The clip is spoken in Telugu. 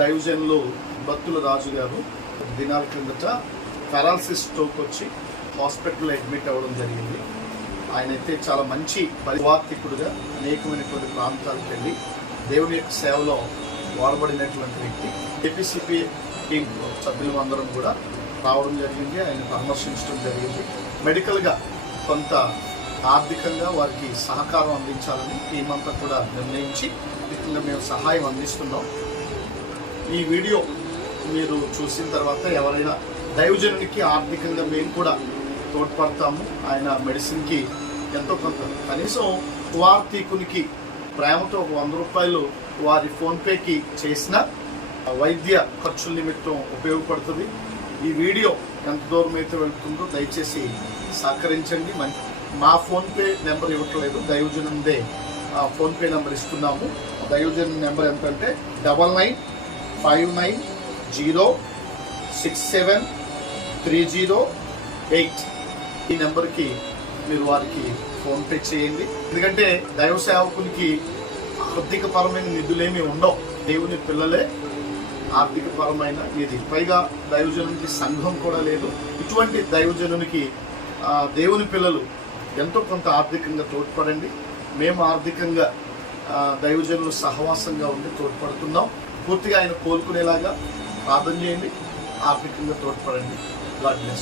దైవజనులు భక్తుల రాజు గారు దినాల కిందట పారాలసిస్ స్ట్రోక్ వచ్చి హాస్పిటల్లో అడ్మిట్ అవ్వడం జరిగింది. ఆయన అయితే చాలా మంచి పరివార్తికుడుగా అనేకమైనటువంటి ప్రాంతాలకు వెళ్ళి దేవుని యొక్క సేవలో వాడబడినటువంటి వ్యక్తి. ఏపీసీపీ టీం సభ్యులు అందరం కూడా రావడం జరిగింది, ఆయన పరామర్శించడం జరిగింది. మెడికల్గా కొంత ఆర్థికంగా వారికి సహకారం అందించాలని టీం అంతా కూడా నిర్ణయించి ఆర్థికంగా మేము సహాయం అందిస్తున్నాం. ఈ వీడియో మీరు చూసిన తర్వాత ఎవరైనా దైవజనునికి ఆర్థికంగా మేము కూడా తోడ్పడతాము. ఆయన మెడిసిన్కి ఎంతో కొంత కనీసం వార్తీకునికి ప్రేమతో 100 రూపాయలు వారి ఫోన్పేకి చేసిన వైద్య ఖర్చుల నిమిత్తం ఉపయోగపడుతుంది. ఈ వీడియో ఎంత దూరం అయితే వెళ్తుందో దయచేసి సహకరించండి. మా ఫోన్పే నెంబర్ ఇవ్వట్లేదు, దైవజనుదే ఫోన్పే నెంబర్ ఇస్తున్నాము. దైవజను నెంబర్ ఎంతంటే 9959067308. ఈ నెంబర్కి మీరు వారికి ఫోన్పే చేయండి. ఎందుకంటే దైవ సేవకునికి ఆర్థికపరమైన నిధులేమీ ఉండవు, దేవుని పిల్లలే ఆర్థికపరమైన నిధి. పైగా దైవజనునికి సంఘం కూడా లేదు. ఇటువంటి దైవజనునికి దేవుని పిల్లలు ఎంతో కొంత ఆర్థికంగా తోడ్పడండి. మేము ఆర్థికంగా దైవజనులు సహవాసంగా ఉండి తోడ్పడుతున్నాం. పూర్తిగా ఆయన కోలుకునేలాగా ప్రార్థన చేయండి, ఆర్థికంగా తోడ్పడండి. God bless.